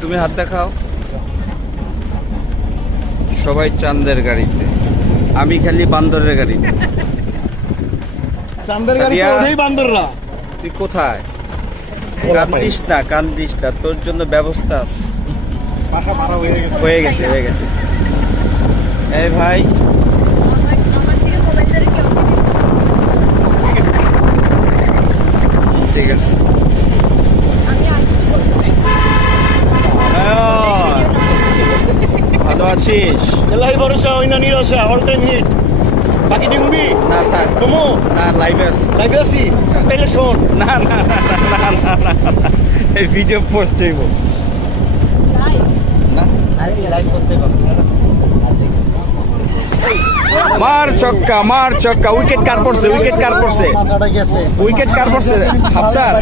তুমি হাত দেখাও। সবাই চান্দের গাড়িতে। আমি খালি বান্দরের গাড়ি। চান্দের গাড়ি বান্দররা। তুই কোথায়। কান্দিস না কান্দিস না। তোর জন্য ব্যবস্থা আছে। হয়ে গেছে হয়ে গেছে। এই ভাই। ঠিক আছে। আছিস এলাই ভরসা ওই না নিরসা অল টাইম হিট বাকি ডিউম্বি না থাক তোমো না আছি তাহলে শোন না না না না না এই ভিডিও পোস্ট মার চক্কা মার চক্কা উইকেট কার পড়ছে উইকেট কার পড়ছে উইকেট কার পড়ছে হাফসার